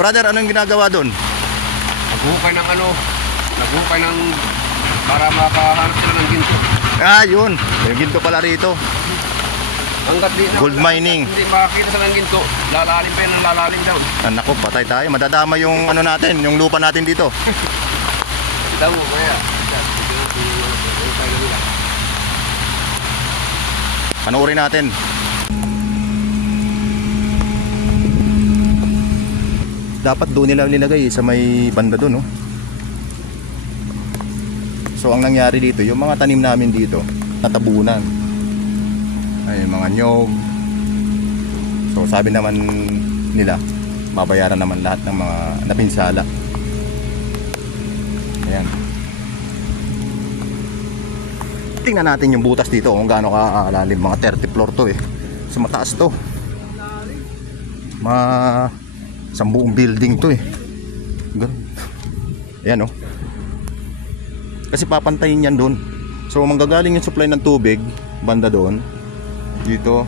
Brother, anong ginagawa doon? Naghuhukay ng ano, naghuhukay ng para makahanap sila ng ginto. Ah, yun. May ginto pala rito. Hanggat di Gold mining. Hindi makakita sa ng ginto, lalalim pa yan ang lalalim daw. Ah, naku, patay tayo. Madadama yung ano natin, yung lupa natin dito. Kita mo kaya. Panoorin natin. Dapat doon nila nilagay sa may banda doon, no? So ang nangyari dito, yung mga tanim namin dito, natabunan. Ay, mga nyog. So sabi naman nila, babayaran naman lahat ng mga napinsala. Ayan. Tingnan natin yung butas dito kung gaano kalalim. Mga 30 floor to eh. So mataas to. Isang buong building to eh. Ayan oh. Kasi papantayin yan doon. So manggagaling yung supply ng tubig banda doon dito.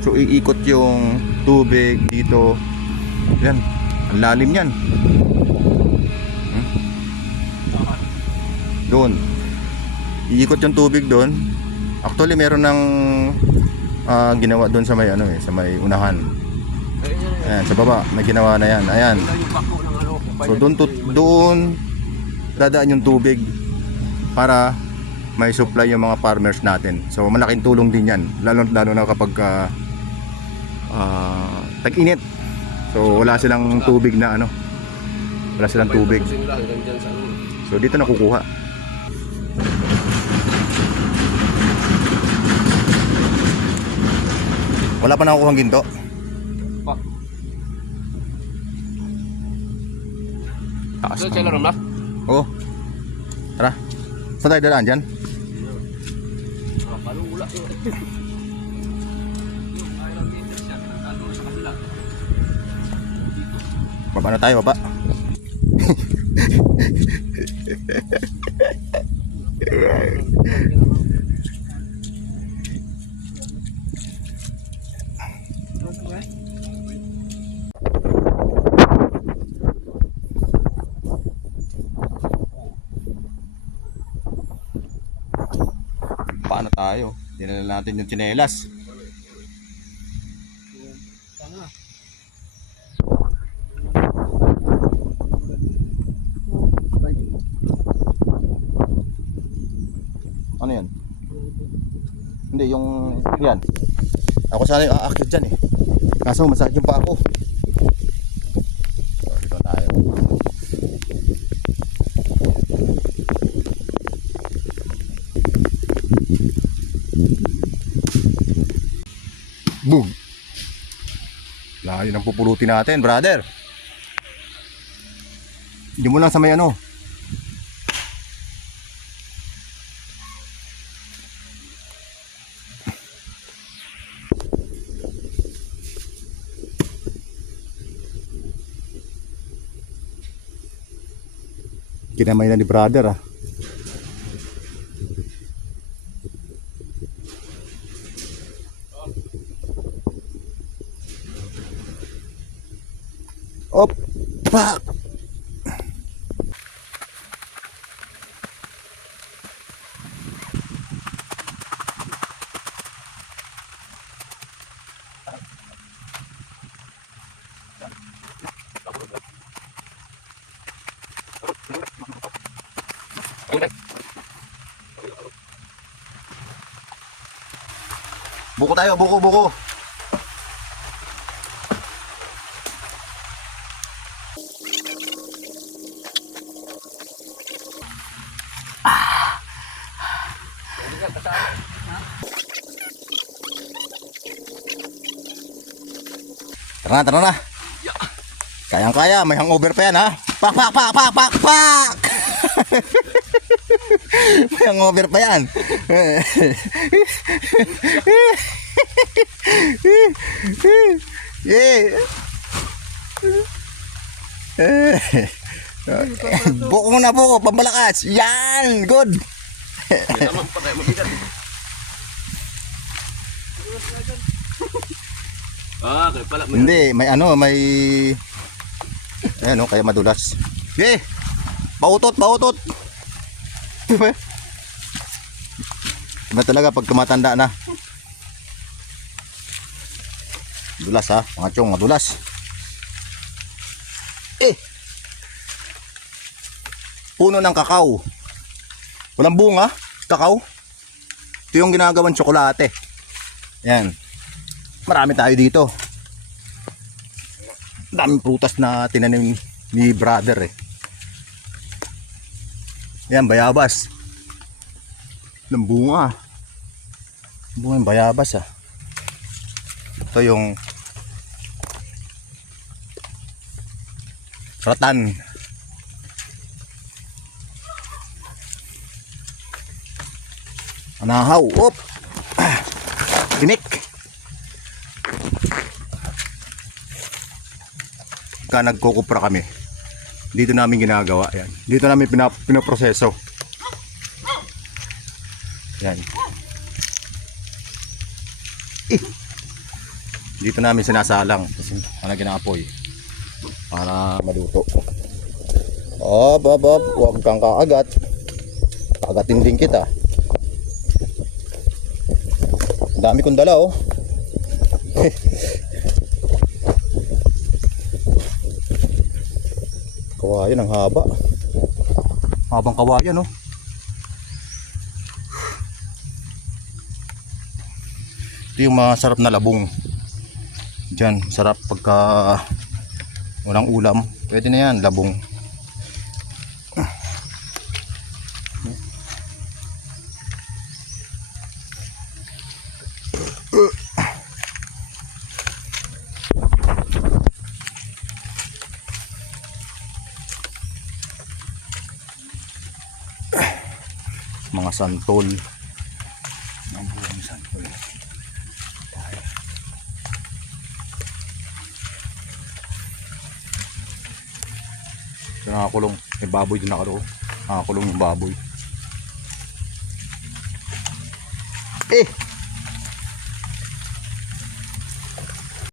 So iikot yung tubig dito. Yan. Ang lalim yan. Doon. Iikot yung tubig doon. Actually meron ng ginawa doon sa may ano eh, sa may unahan. Ayan, sa baba may ginawa na yan. Ayan. So doon dadaan yung tubig para may supply yung mga farmers natin. So malaking tulong din yan, lalo na kapag tag-init. So wala silang tubig na ano. Wala silang tubig. So dito nakukuha. Wala pa nakukuhang ginto. Taas. Oo. Tara. Saan tayo dadaan dyan? Baba na tayo, baba. Paano tayo? Dinala natin yung tsinelas. Ano yan? Hindi, yung yan. Ako sana yung aakyat dyan eh. Kaso masakit yung pa ako. So, dito tayo. Boom! Layo ng pupulutin natin, brother. Hindi mo lang sa may ano. Kinamay na ni brother ah. Op! Pak! Buko tayo, buko. Tara na. Kayang-kaya, may hangover pa yan ha. Pak! May hangover pa yan. Yeah. Buko na buko, pambalakas. Yan, good. Ah, kaya pala. Hindi, may ano, may Ayan, kaya madulas. Yeah! Pautot, pautot! Diba? Iba talaga pag tumatanda na. Dulas ha, mga chong, madulas. Puno ng kakao. Walang bunga, kakao. Ito yung ginagawang tsokolate. Yan. Marami tayo dito. Daming prutas na tinanim ni brother eh. Yan, bayabas. Walang bunga. Bunga yung bayabas ah. Ito yung ratan. Anahaw. Op. Tinik. Ka nagkukupra kami. Dito namin ginagawa yan. Dito namin pinaproseso. Yan. Dito namin sinasalang kasi malagyan ng apoy para maluto. Huwag kang kaagat. Kagatin din kita. Ang dami kong dala oh. Kawayan, ang haba. Habang kawayan oh. Ito yung masarap na labong. Diyan, sarap pagka walang ulam. Pwede na yan, labong. Mga santol. Ang buong santol. Ito nakakulong. May baboy din nakaroon. Nakakulong yung baboy.